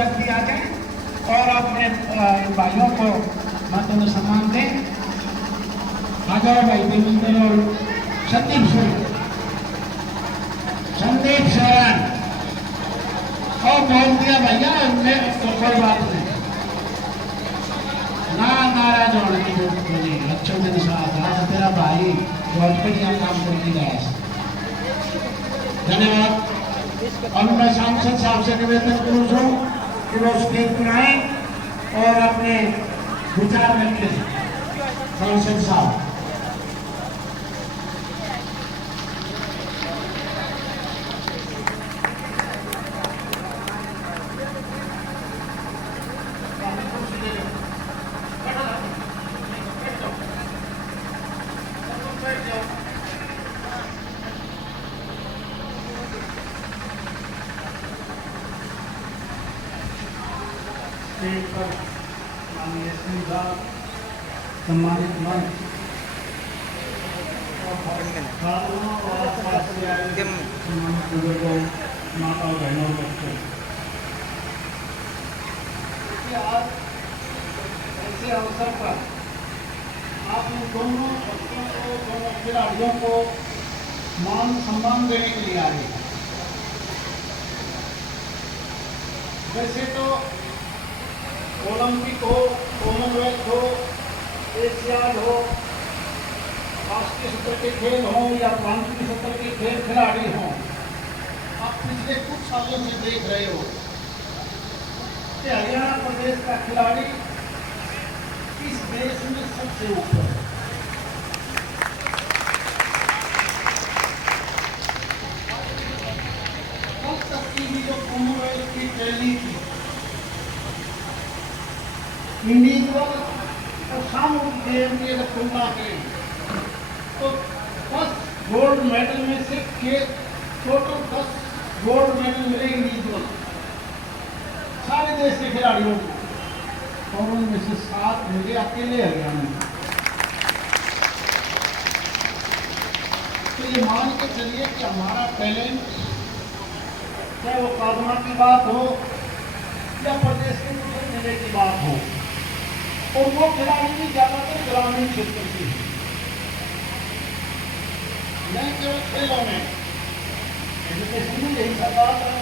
जल्दी आ जाए और अपने भाइयों को मातम सम्मान दें। आ जाओ भाई देवेंद्र और संदीप सोरेन और बोल दिया भैया, तो कोई बात नहीं ना नाराज होने की जरूरत नहीं। अच्छों के साथ आज तेरा भाई बहुत बढ़िया काम करके गया। धन्यवाद। अब मैं सांसद साहब से निवेदन करूँ कि वो स्टेज पर आए और अपने विचार रखें। सांसद साहब स्टेज पर माननीय एसपी साहब, सम्मानित मंच सम्मानित बुजुर्गों, माता बहनों, बच्चों, आज ऐसे अवसर पर आप इन दोनों बच्चों को, दोनों खिलाड़ियों को मान सम्मान देने के लिए आए। वैसे तो ओलंपिक हो, कॉमनवेल्थ हो, एशियाड हो, राष्ट्रीय स्तर के खेल हों या प्रांतीय स्तर के खेल खिलाड़ी हों, आप पिछले कुछ सालों से देख रहे हो कि हरियाणा प्रदेश का खिलाड़ी इस देश में सबसे ऊपर है। कल तक की भी जो कॉमनवेल्थ की ट्रेनिंग थी, इंडिविजुअल और सामूहिक गेम की अगर तुलना करें तो 10 गोल्ड मेडल में से टोटल 10 गोल्ड मेडल मिले इंडिविजुअल सारे देश के खिलाड़ियों को, और उनमें से 7 मिले अकेले हरियाणा में। तो ये मान के चलिए कि हमारा टैलेंट, चाहे वो साधना की बात हो या प्रदेश के दूसरे जिले की बात हो, और वो खिलाड़ी भी ज्यादातर ग्रामीण क्षेत्र के हैं। नहीं केवल खेलों में, एजुकेशन में यही सब बात है।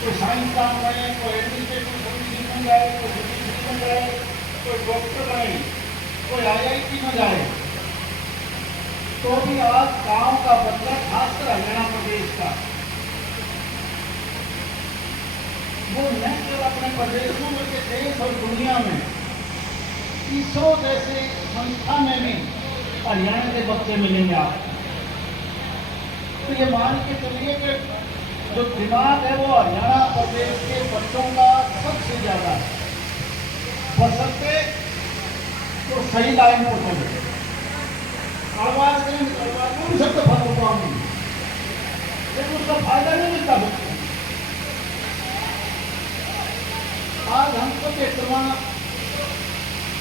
कोई साइंस काम बने, कोई एडमिनिस्ट्रेटिव सर्विस बन जाए, कोई जुडिशरी बन जाए, कोई डॉक्टर बने, कोई IIT में जाए, तो भी आज गांव का बच्चा, खासकर हरियाणा प्रदेश का, वो न केवल अपने प्रदेशों में के देश और दुनिया में ISRO जैसे संस्था में भी हरियाणा के बच्चे मिलेंगे आपको। तो ये मान के चलिए कि जो दिमाग है वो हरियाणा प्रदेश के बच्चों का सबसे ज्यादा है, बशर्ते तो सही लाइन को चले। आवाज करें कोई सबसे फर्क होगा नहीं, लेकिन उसका फायदा नहीं मिलता बच्चों। आज हमको 73वां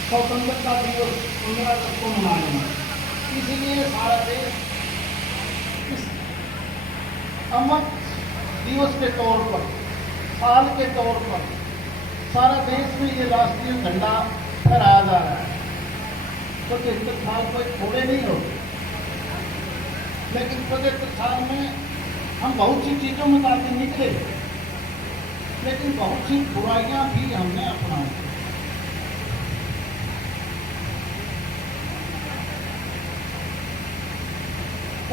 स्वतंत्रता दिवस 15 अगस्त को मनाएंगे, इसलिए सारा देश इस अमर दिवस के तौर पर, साल के तौर पर सारा देश में ये राष्ट्रीय झंडा फहराया जा रहा है। तो 73 साल कोई थोड़े नहीं होते, लेकिन 75 साल में हम बहुत सी चीजों में आगे निकले, लेकिन बहुत सी बुराइयां भी हमने अपनाई।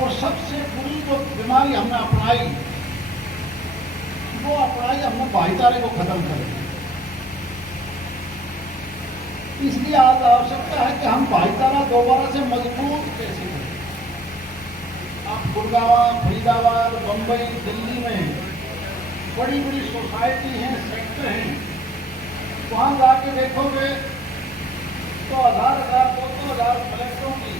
और सबसे बुरी जो बीमारी हमने अपनाई, वो अपनाई हमने भाईचारे को खत्म कर दिया। इसलिए आज आवश्यकता है कि हम भाईचारा दोबारा से मजबूत कैसे करें। आप गुड़गांव, फरीदाबाद, बम्बई, दिल्ली में बड़ी बड़ी सोसाइटी हैं, सेक्टर हैं, वहाँ जाके देखोगे तो 1000 2,000 फ्लैटों की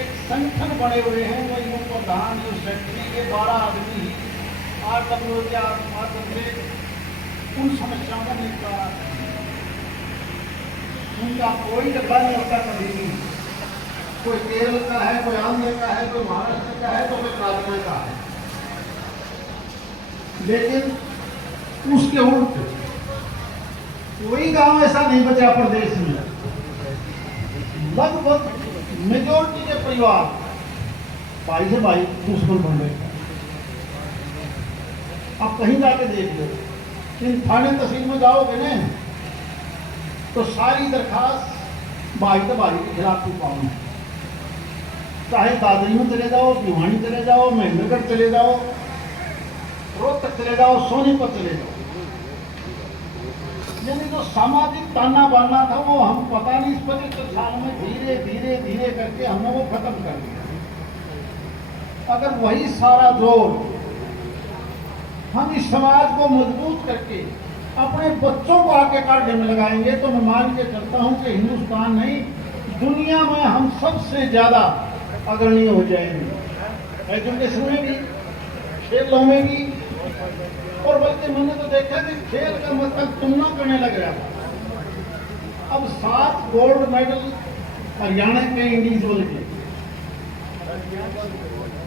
एक संगठन बने हुए हैं। वो यूँ प्रधान, यूँ सेक्रेटरी के 12 आदमी 8 डब्ल्यू के माध्यम से उन समस्याओं का निपटारा करें। उनका कोई डब्बा नहीं होता कभी भी, कोई केरल का है, कोई आंध्र का है, कोई महाराष्ट्र का है, तो कोई कर्नाटक का है। लेकिन उसके उल्ट कोई गांव ऐसा नहीं बचा प्रदेश में, लगभग मेजोरिटी के परिवार भाई से भाई दुश्मन बन गए। आप कहीं जाके देख लो, इन थाने तहसील में जाओगे ना तो सारी दरखास्त भाई तो भाई के खिलाफ की पाऊंगे। चाहे दादरी में चले जाओ, भिवानी चले जाओ, महेंद्रगढ़ चले जाओ, रोहतक चले जाओ, सोनीपत चले जाओ, यानी जो सामाजिक ताना बाना था वो हम पता नहीं इस 75 साल में धीरे धीरे धीरे करके हमने वो खत्म कर दिया। अगर वही सारा जोर हम इस समाज को मजबूत करके अपने बच्चों को आगे काटने में लगाएंगे तो मैं मान के चलता हूं कि हिंदुस्तान नहीं दुनिया में हम सबसे ज्यादा अग्रणी हो जाएंगे, एजुकेशन में भी, खेलों में भी। और बल्कि मैंने तो देखा कि खेल का मतलब तुलना करने लग रहा था। अब 7 गोल्ड मेडल हरियाणा के इंडिविजुअल के,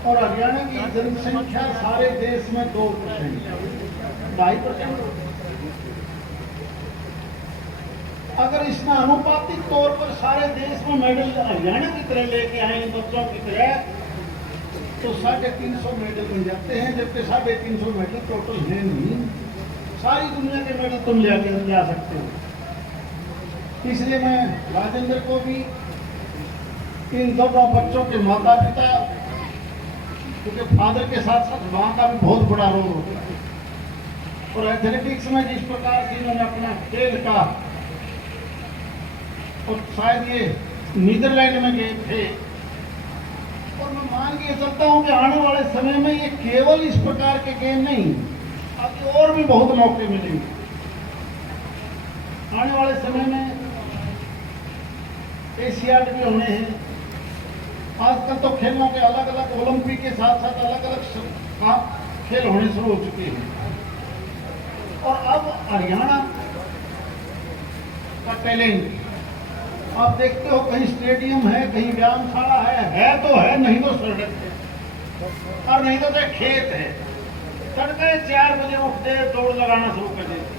और हरियाणा की जनसंख्या सारे देश में 2%, 2.5%। अगर इसमें अनुपातिक तौर पर सारे देश में मेडल हरियाणा की तरह लेके आए बच्चों की तरह तो 350 मेडल बन जाते हैं, जबकि 350 मेडल टोटल है नहीं। सारी दुनिया के मेडल तुम ले आ सकते हो। इसलिए मैं राजेंद्र को भी, इन दोनों बच्चों के माता पिता, क्योंकि फादर के साथ साथ माँ का भी बहुत बड़ा रोल होता है, और एथलेटिक्स में जिस प्रकार से इन्होंने अपना खेल का, और शायद ये नीदरलैंड में गए थे, और मैं मान के चलता हूं कि आने वाले समय में ये केवल इस प्रकार के गेम नहीं, आगे और भी बहुत मौके मिलेंगे। आने वाले समय में एशियाड भी होने हैं। आजकल तो खेलों के अलग अलग ओलंपिक के साथ साथ अलग अलग खेल होने शुरू हो चुके हैं। और अब हरियाणा का टैलेंट आप देखते हो, कहीं स्टेडियम है, कहीं व्यायामशाला है तो है, नहीं तो सड़क है, और नहीं तो खेत है। सड़कें 4 बजे उठते दौड़ लगाना शुरू कर देते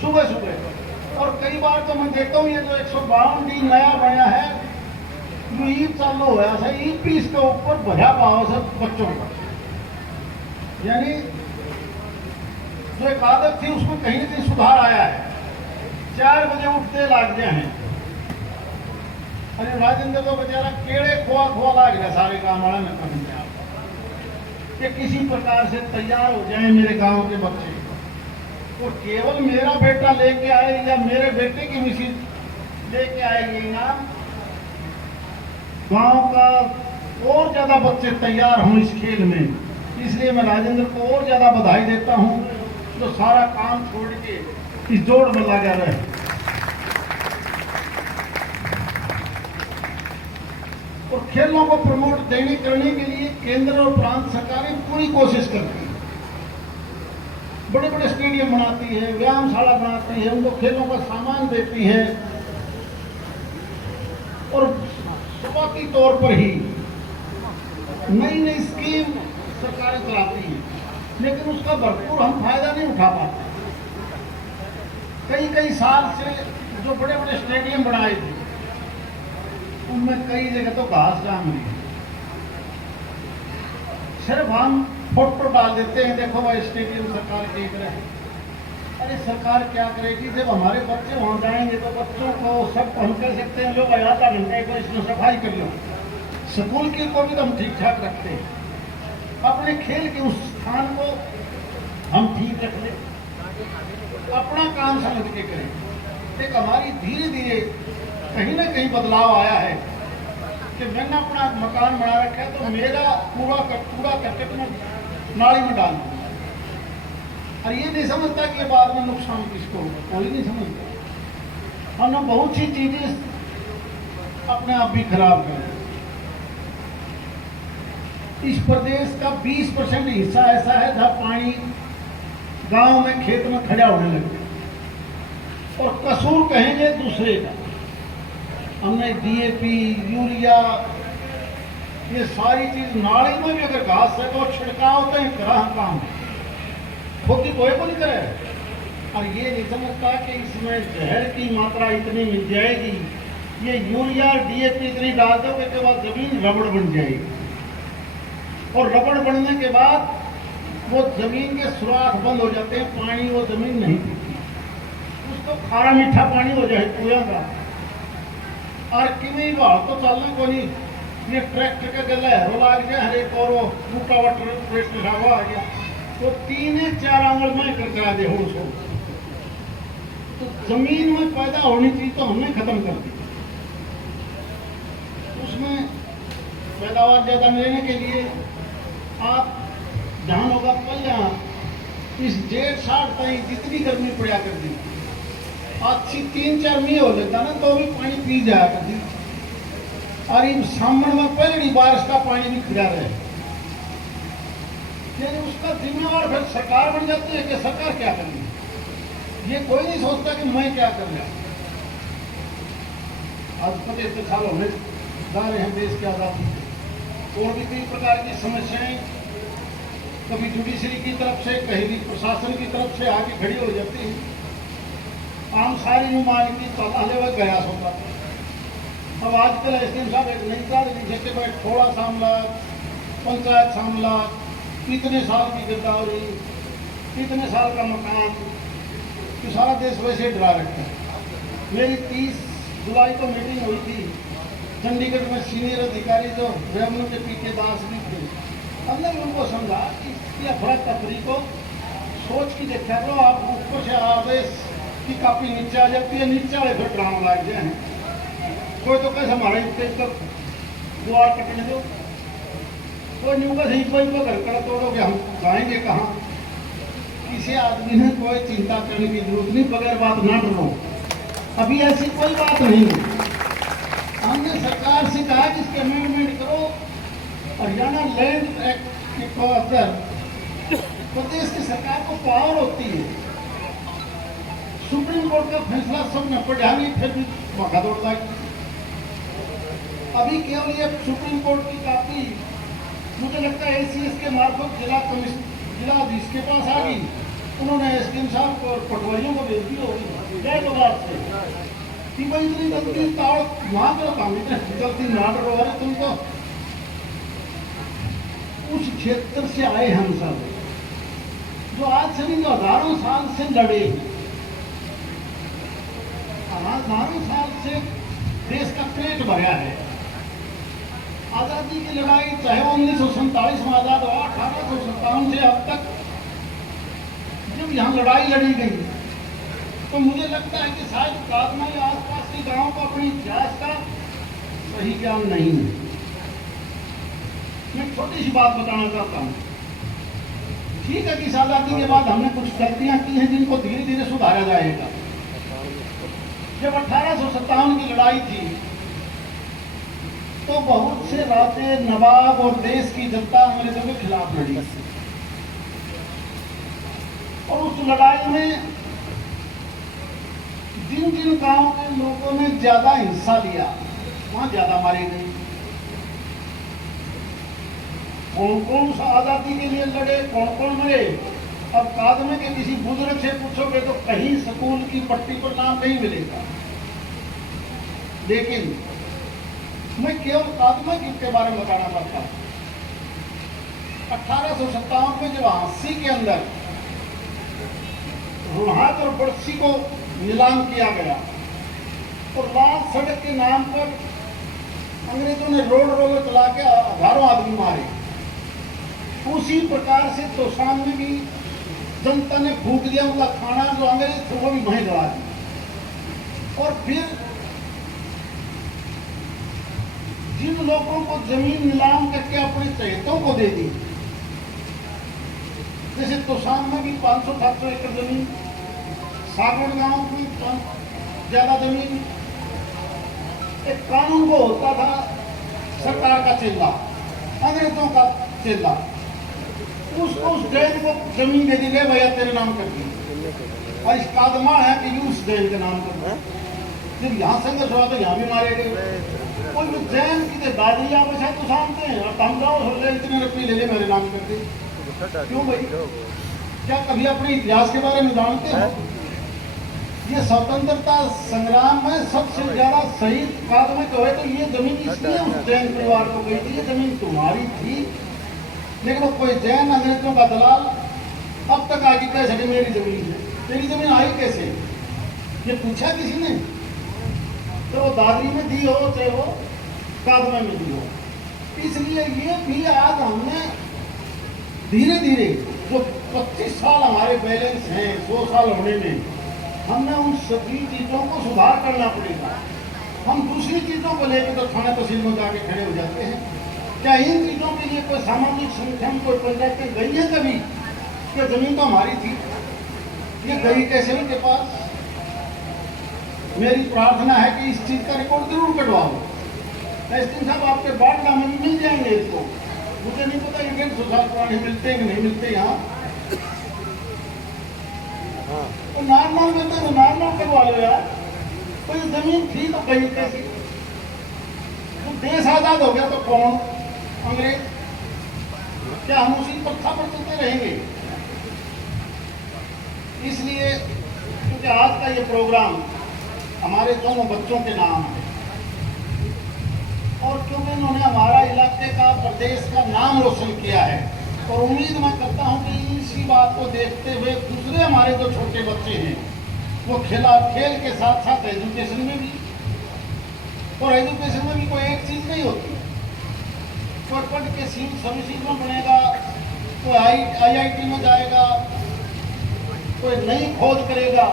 सुबह सुबह। और कई बार तो मैं देखता हूँ ये जो 152D नया बना है, जो ईद चालू हुआ था, ईद भी इसके ऊपर भजा पाओ सब बच्चों का, यानी जो एक आदत थी उसमें कहीं ना कहीं सुधार आया है। 4 बजे उठते लाग गए हैं। अरे राजेंद्र को बेचारा केड़े खोआ खोआ लाग गया सारे गांव वाला में कभी कि किसी प्रकार से तैयार हो जाए मेरे गांव के बच्चे, और केवल मेरा बेटा लेके आए या मेरे बेटे की मिसेज लेके आएगी इनाम, गांव का और ज्यादा बच्चे तैयार हों इस खेल में। इसलिए मैं राजेंद्र को और ज्यादा बधाई देता हूं, जो सारा काम छोड़ के इस दौड़ में लगा रहे। और खेलों को प्रमोट देने करने के लिए केंद्र और प्रांत सरकारें पूरी कोशिश करती है, बड़े बड़े स्टेडियम बनाती है, व्यायामशाला बनाती है, उनको खेलों का सामान देती है, और शुरुआती तौर पर ही नई नई स्कीम सरकारें चलाती हैं, लेकिन उसका भरपूर हम फायदा नहीं उठा पाते। कई साल से जो बड़े बड़े स्टेडियम बनाए थे उनमें कई जगह तो घास जाम रही है। सिर्फ हम फोटो डाल देते हैं, देखो भाई स्टेडियम सरकार देख रहे हैं। अरे सरकार क्या करेगी? जब हमारे बच्चे वहां जाएंगे तो बच्चों को सब हम कह सकते हैं लो भाई आधा घंटे को इसमें सफाई कर लो। स्कूल की को भी तो हम ठीक ठाक रखते हैं, अपने खेल के उस स्थान को हम ठीक रख लें, अपना काम समझ के करें। एक हमारी धीरे धीरे कहीं ना कहीं बदलाव आया है कि मैंने अपना मकान बना रखा है तो मेरा पूरा करकट में नाली में डाल दूँ, और ये नहीं समझता कि बाद में नुकसान किसको होगा, कोई नहीं समझता। हमने बहुत सी चीजें अपने आप भी खराब कर। इस प्रदेश का 20% हिस्सा ऐसा है जहाँ पानी गांव में खेत में खड़ा होने लगे, और कसूर कहेंगे दूसरे का। हमने डीएपी, यूरिया, ये सारी चीज नाली में भी अगर घास है तो छिड़काव तो करा काम, खेती कोई को नहीं करे, और ये नहीं समझता कि इसमें जहर की मात्रा इतनी मिल जाएगी, ये यूरिया डीएपी इतनी डाल दोगे के बाद जमीन रबड़ बन जाएगी, और रबड़ बनने के बाद वो जमीन के सुराख बंद हो जाते हैं, पानी वो जमीन नहीं पीती, उसको खारा मीठा पानी हो जाए कुएं का। और किमी भाव तो चलना को नहीं, ये ट्रैक्टर का गला है लाग जाए हर एक, और वो टूटा हुआ ट्रैक्टर हुआ आ गया तो 3-4 आंगल में करके दे हो सो, तो जमीन में पैदा होनी चीज तो हमने खत्म कर दी। उसमें पैदावार ज्यादा लेने के लिए आप ध्यान होगा पहले इस 1.5 तक जितनी गर्मी पड़ा कर दी, अच्छी 3-4 मीह हो लेता ना तो भी पानी पी जाया कर दी, और इन सामन में पहली बारिश का पानी भी खिला रहे, यानी उसका जिम्मेवार फिर सरकार बन जाती है कि सरकार क्या करेगी, ये कोई नहीं सोचता कि मैं क्या कर रहा। आज 75 साल होने जा रहे हैं देश की आजादी, और भी कई प्रकार की समस्याएं कभी जुडिशरी की तरफ से, कहीं भी प्रशासन की तरफ से आके खड़ी हो जाती है। आम सारी नुमान की तो गया होता। अब आजकल एसडीएम साहब एक नई कार्य जैसे कोई थोड़ा सामला, पंचायत सामला, कितने साल की गिरदावरी, कितने साल का मकान, तो सारा देश वैसे डरा रखता है। मेरी 30 जुलाई को मीटिंग हुई थी चंडीगढ़ में, सीनियर अधिकारी जो रेवन्यू के पीके दास भी थे, हमने उनको समझा कि इसकी अफरा तफरी को सोच की देखा करो, आप ऊपर से आदेश की कापी नीचे आ जाती है, नीचे वाले फिर ड्रामा लग जाए, कोई तो कैसे हमारे द्वार कटने दो, कोई नहीं होगा सही, कोई को घर कर तोड़ोगे, हम जाएंगे कहाँ। किसी आदमी ने कोई चिंता करने की जरूरत नहीं, बगैर बात ना डरो, अभी ऐसी कोई बात नहीं है। हमने सरकार से कहा कि इसके अमेंडमेंट करो, हरियाणा लैंड एक्ट के अंदर प्रदेश की सरकार को पावर होती है, सुप्रीम कोर्ट का फैसला सब न पढ़ा नहीं, फिर भी भागा दौड़ लगी। अभी केवल ये सुप्रीम कोर्ट की कापी मुझे लगता है एसीएस के मार्फत जिलाधीश के पास आ गई, उन्होंने एसडीएम साहब को पटवारियों को भेज दी होगी जय बात से कि भाई इतनी गलती ताड़ वहां करो, काम इतनी गलती ना करो, अरे तुम तो उस क्षेत्र से आए हम सब, जो आज से नहीं, हजारों साल से लड़े, हजारों साल से देश का पेट भरा है। आजादी की लड़ाई चाहे 1947 में आजाद हुआ, 1857 से अब तक जब यहाँ लड़ाई लड़ी गई, तो मुझे लगता है कि शायद कादमा या आसपास के गांव को अपनी इतिहास का सही ज्ञान नहीं है। मैं छोटी सी बात बताना चाहता हूँ। ठीक है कि इस आजादी के बाद हमने कुछ गलतियां की हैं जिनको धीरे धीरे सुधारा जाएगा। जब 1857 की लड़ाई थी तो बहुत से राजे, नवाब और देश की जनता अंग्रेजों के खिलाफ लड़ी, और उस लड़ाई में जिन जिन गांव के लोगों ने ज्यादा हिस्सा लिया वहां ज्यादा मारे गए। कौन कौन सा आजादी के लिए लड़े, कौन कौन मरे, अब कादमे के किसी बुजुर्ग से पूछोगे तो कहीं स्कूल की पट्टी पर नाम नहीं मिलेगा। लेकिन मैं केवल कादमे के बारे में बताना चाहता हूं। 1857 में जब हांसी के अंदर रोहत और बड़सी को नीलाम किया गया और लाल सड़क के नाम पर अंग्रेजों ने रोड रोलर चला के हजारों आदमी मारे, उसी प्रकार से तोशाम में भी जनता ने फूक दिया उनका खाना, जो अंग्रेज थे वो भी वहीं जला दिया। और फिर जिन लोगों को जमीन नीलाम करके अपने चहेतों को दे दी, जैसे तोशाम में भी 500-700 एकड़ जमीन, सागड़ गांव में ज्यादा जमीन, एक कानून को होता था सरकार का चेला, अंग्रेजों का चेला, उसको उस डैम को जमीन दे दी, गए भैया तेरे नाम कर दी, और इस कादमा है कि उस डैम के नाम कर। जब यहाँ संघर्ष हुआ तो यहाँ भी मारे गए। कोई भी जैन की दादी आप शायद तो सामने हैं, और हम जाओ इतने रुपये ले ले मेरे नाम कर दे, क्यों भाई? क्या कभी अपने इतिहास के बारे में जानते हो? ये स्वतंत्रता संग्राम में सबसे ज्यादा शहीद बाद में कहे तो ये जमीन इसलिए उस जैन परिवार को गई थी, ये जमीन तुम्हारी थी। लेकिन वो कोई जैन अंग्रेजों का दलाल अब तक आगे कैसे मेरी जमीन है, तेरी जमीन आई कैसे, ये पूछा किसी ने? तो वो दादरी में दी हो चाहे वो कादमे में दी हो। इसलिए ये भी आज हमने धीरे धीरे जो 25 साल हमारे बैलेंस हैं 100 साल होने में, हमने उन सभी चीजों को सुधार करना पड़ेगा। हम दूसरी चीजों को लेकर तो थाना तहसील में जाके खड़े हो जाते हैं। क्या इन चीजों के लिए कोई सामाजिक संगठन कोई पंचायत गई है कभी? क्या जमीन तो हमारी थी, ये गई कैसे उनके पास? मेरी प्रार्थना है कि इस चीज का रिकॉर्ड जरूर कटवाओ। एसडीएम साहब आपके बाटला में भी मिल जाएंगे इसको, मुझे नहीं पता ये 150 साल पुराने मिलते हैं कि नहीं मिलते यहाँ। तो नॉर्मल मिलते तो नॉर्मल करवा लो यार। तो ये जमीन थी तो कहीं कैसी? तो देश आजाद हो गया तो कौन? अंग्रेज? क्या हम उसी प्रथा पर चलते रहेंगे? इसलिए क्योंकि आज का ये प्रोग्राम हमारे दोनों बच्चों के नाम है और क्योंकि इन्होंने हमारा इलाके का प्रदेश का नाम रोशन किया है, और उम्मीद मैं करता हूं कि इसी बात को देखते हुए दूसरे हमारे जो छोटे बच्चे हैं वो खेल के साथ साथ एजुकेशन में भी, और एजुकेशन में भी कोई एक चीज नहीं होती। कोई पढ़ के सिविल सर्विसेज में बनेगा, कोई IIT में जाएगा, कोई नई खोज करेगा,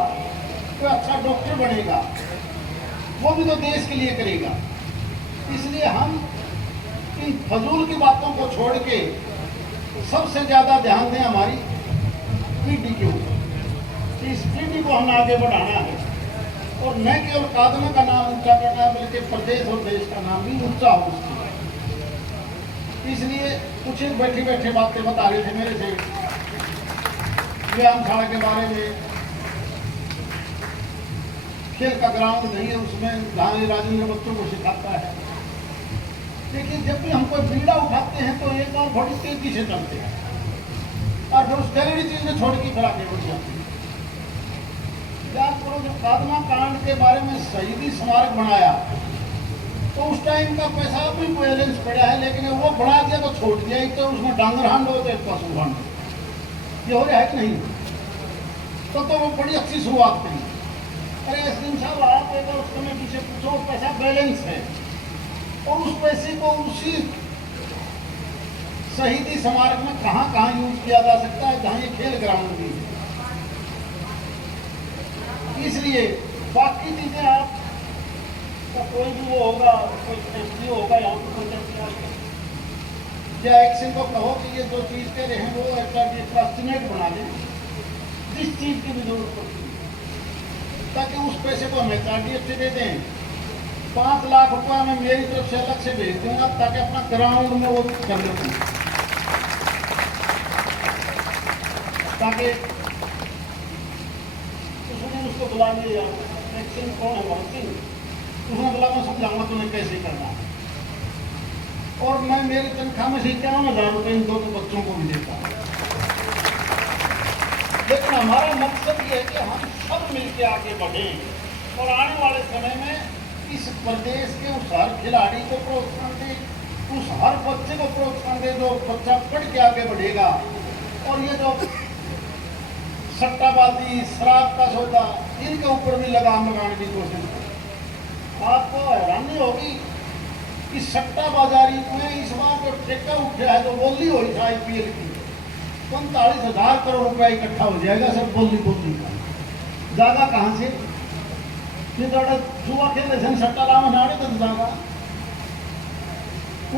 कोई अच्छा डॉक्टर बनेगा, वो भी तो देश के लिए करेगा। इसलिए हम इन फजूल की बातों को छोड़ के सबसे ज्यादा ध्यान दें हमारी पीढ़ी के ऊपर। इस पीढ़ी को हमने आगे बढ़ाना है और न केवल कादमे का नाम ऊंचा करना है बल्कि प्रदेश और देश का नाम भी ऊंचा हो। इसलिए कुछ बैठे बैठे बातें बता रहे थे मेरे से व्यायामशाला के बारे में। खेल का ग्राउंड नहीं है उसमें, जहाँ राजेंद्र बच्चों को सिखाता है। देखिए जब भी हम कोई बीड़ा उठाते हैं तो एक और बड़ी तेजी से चलते हैं और फिर उस गहरी चीज में छोड़ के फिर आगे बढ़ जाते हैं। याद करो जब कादमा कांड के बारे में शहीदी स्मारक बनाया तो उस टाइम का पैसा भी बैलेंस पड़ा है, लेकिन वो बना दिया तो छोड़ दिया। एक तो उसमें डांगर हांड हो तो एक पशु हांड हो, ये हो रहा है कि नहीं? तो वो बड़ी अच्छी शुरुआत करी। अरे एसडीएम साहब आप एक बार उस कमेटी से पूछो पैसा बैलेंस है और उस पैसे को उसी शहीदी स्मारक में कहाँ कहाँ यूज किया जा सकता है जहाँ ये खेल ग्राउंड भी है। इसलिए बाकी चीजें आप तो कोई भी वो होगा, कोई एसडीओ होगा यहाँ पर क्या एक्शन को कहो कि ये जो चीज कह रहे हैं वो एस्टिमेट बना दें जिस चीज की भी जरूरत पड़ती है, ताकि उस पैसे को हम HRDF से दे दें। 5 लाख रुपया मैं मेरी तरफ से अलग से भेज दूंगा ताकि अपना ग्राउंड में वो कर लेते, ताकि उसको बुला लिया एक्शन कौन है बहुत सिंह, उसने बोला मैं समझाऊंगा तुम्हें कैसे करना है। और मैं मेरी तनख्वाह में से 51,000 रुपये इन दोनों बच्चों को भी देता हूँ। लेकिन हमारा मकसद ये है कि हम सब मिलकर आगे बढ़ें और आने वाले समय में इस प्रदेश के उस हर खिलाड़ी को प्रोत्साहन दे, उस हर बच्चे को प्रोत्साहन दे जो बच्चा पढ़ के आगे बढ़ेगा। और ये जो सट्टाबाजी, शराब का सौदा, इनके ऊपर भी लगाम लगाने की कोशिश करें। आपको हैरानी होगी कि सट्टा बाजारी में इस बार जो ठेका उठा है तो बोली हुई था IPL की 45,000 करोड़ रुपया इकट्ठा हो जाएगा सब बोली का। ज्यादा कहाँ से? ये थोड़ा जुआ खेलने से सट्टा लाम नाड़े तो ज्यादा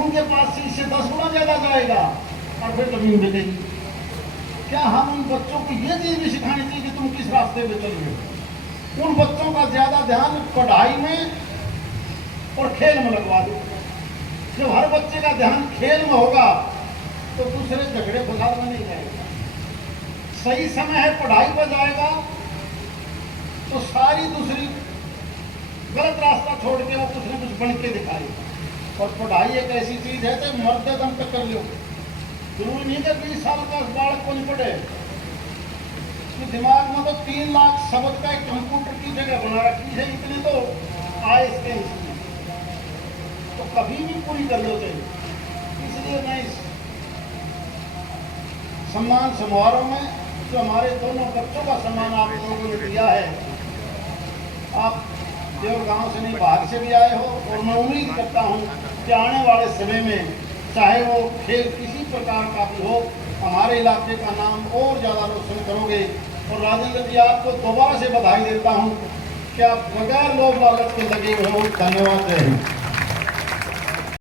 उनके पास से इससे 10 गुना ज्यादा जाएगा और फिर जमीन बिकेगी। क्या हम उन बच्चों को ये चीज भी सिखानी चाहिए कि तुम किस रास्ते पे चल रहे हो? उन बच्चों का ज्यादा ध्यान पढ़ाई में और खेल में लगवा दो। जब हर बच्चे का ध्यान खेल में होगा तो दूसरे झगड़े फसाद में नहीं जाएगा। सही समय है पढ़ाई पर जाएगा तो सारी दूसरी गलत रास्ता छोड़ के वो कुछ न कुछ बन के दिखाएगा। और पढ़ाई एक ऐसी चीज है तो मरते दम तक कर लो। जरूरी नहीं कि 20 साल का बालक को नहीं पढ़े, कि दिमाग में तो 3 लाख शब्द का एक कंप्यूटर की जगह बना रखी है, इतने तो आए इसके इसमें तो कभी भी पूरी कर लो चाहिए। इसलिए मैं इस सम्मान समारोह में जो हमारे दोनों बच्चों का सम्मान आप लोगों ने दिया है, आप देवगांव से नहीं बाहर से भी आए हो, और मैं उम्मीद करता हूँ कि आने वाले समय में चाहे वो खेल किसी प्रकार का भी हो, हमारे इलाके का नाम और ज़्यादा रोशन करोगे। और राजेंद्र जी, आपको दोबारा से बधाई देता हूँ कि आप बगैर लोभ लालच के लगे हुए हो। धन्यवाद।